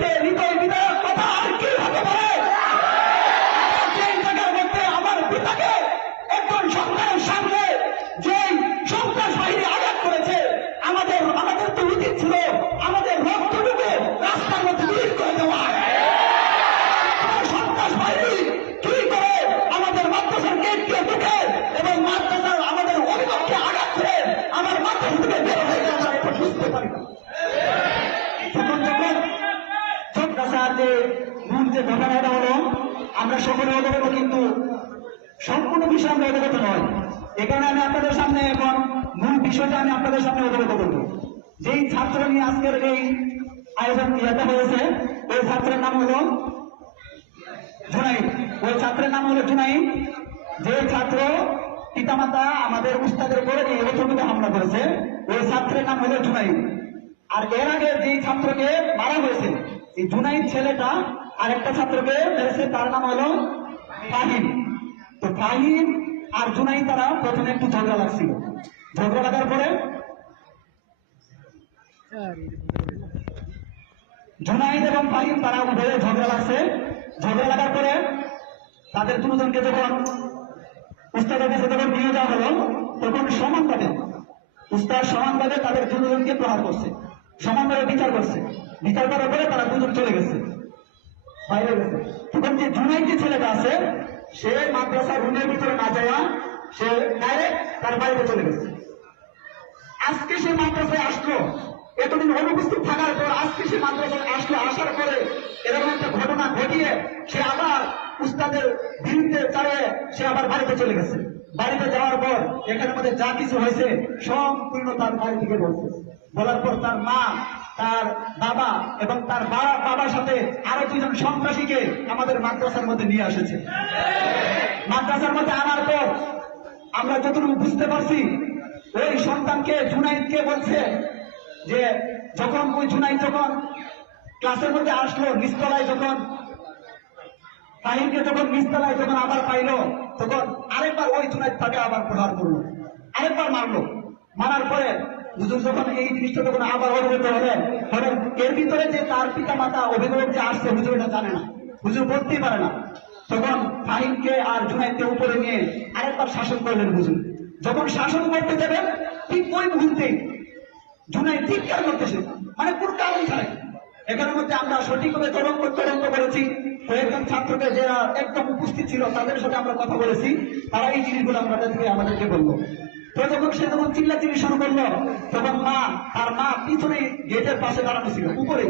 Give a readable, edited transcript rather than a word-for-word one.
চাইতে হৃদয় বিদায়ক কথা আর কি হতে পারে? সেই জায়গার মধ্যে আমার পিতাকে একজন সন্তানের সামনে যেই সন্ত্রাস বাহিনী আঘাত করেছে, আমাদের তো উচিত ছিল আমাদের রক্তটুকু রাস্তার মধ্যে বিলীন করে দেওয়া। সন্ত্রাস বাহিনী কি করে আমাদের মাদ্রাসার গেট দিয়ে ঢুকে এবং মাদ্রাসার আমাদের অভিভাবককে আঘাত করে আমার মাদ্রাসা থেকে বের হয়ে যায়, আমরা এটা বুঝতে পারি না। মূল যে ঘটনাটা হলো, আমরা সকলে অবগত, কিন্তু সম্পূর্ণ বিষয় আমরা অবগত নয়। এখানে আমি আপনাদের সামনে এখন মূল বিষয়টা আমি আপনাদের সামনে অবগত করব। যেই ছাত্র নিয়ে আজকের এই আয়োজন ইয়াটা হয়েছে, ওই ছাত্রের নাম হলো জুনাইদ। ওই ছাত্রের নাম হলো জুনাইদ। যে ছাত্র পিতামাতা আমাদের উস্তাদের করে নিয়ে অথবিত হামলা করেছে, ওই ছাত্রের নাম হলো জুনাইদ। আর এর আগে যেই ছাত্রকে মারা হয়েছে, এই জুনাইদ ছেলেটা আরেকটা ছাত্রকে মেরেছে, তার নাম হলো ফাহিম। তো ফাহিম আর জুনাইদ তারা প্রথমে একটু ঝগড়া লাগছিল। ঝগড়া লাগার পরে জুনাইদ এবং ফাহিম তারা উভয়ে ঝগড়া লাগছে। ঝগড়া লাগার পরে তাদের দুজনকে যখন উস্তাদের কাছে যখন নিয়ে যাওয়া হলো, তখন সমানভাবে উস্তাদ সমানভাবে তাদের দুজনকে প্রহার করছে, সমানভাবে বিচার করছে। বিচার করার পরে তারা দুজন চলে গেছে, বাইরে গেছে। তখন যে জুনাইদ যে ছেলেটা আছে, সে মাদ্রাসার রুমের ভিতরে না যায়, সে ডাইরেক্ট তার বাইরে চলে গেছে। আজকে সে মাদ্রাসায় আসলো, এতদিন অনুপস্থিত থাকার পর আজকে সে মাদ্রাসায় আসলো। আসার পরে এরকম একটা ঘটনা ঘটিয়ে সে আবার উস্তাদের বিরুদ্ধে চালিয়ে সে আবার বাড়িতে চলে গেছে। বাড়িতে যাওয়ার পর এখানের মধ্যে যা কিছু হয়েছে সম্পূর্ণ তার বাড়ি থেকে বলছে। বলার পর তার মা, তার বাবা এবং তার বাবার সাথে আরো দুজন সন্ত্রাসীকে আমাদের মাদ্রাসার মধ্যে নিয়ে এসেছে। মাদ্রাসার মধ্যে আনার পর আমরা যতটুকু বুঝতে পারছি, ওই সন্তানকে জুনাইদকে বলছে যে যখন ওই জুনাইদ যখন ক্লাসের মধ্যে আসলো, নিচতলায় যখন ফাহিমকে যখন নিচতলায় যখন আবার পাইলো, তখন আরেকবার ওই জুনাইদ তাকে আবার প্রহার করলো, আরেকবার মারলো। মারার পরে হুজুর যখন এই জিনিসটা যখন আবার অবগত হলেন, এর ভিতরে যে তার পিতা মাতা অভিভাবক যে আসছে, হুজুর এটা জানে না, হুজুর বলতেই পারে না। তখন ফাহিমকে আর জুনাইদকে উপরে নিয়ে আরেকবার শাসন করলেন হুজুর। যখন শাসন করতে যাবেন, ঠিক ওই মুহূর্তে জুনাইদ চিৎকার করতেছে, মানে পুরো কারণ ছাড়াই। এখানের মধ্যে আমরা সঠিকভাবে তদন্ত করেছি। কয়েকজন ছাত্রকে যারা একদম উপস্থিত ছিল তাদের সাথে আমরা কথা বলেছি, তারা এই জিনিসগুলো আমাদেরকে বললো। তো যখন সে যখন চিল্লাচিল্লি শুরু করলো, তখন তার মা পিছনে গেটের পাশে দাঁড়ানো ছিল, উপরে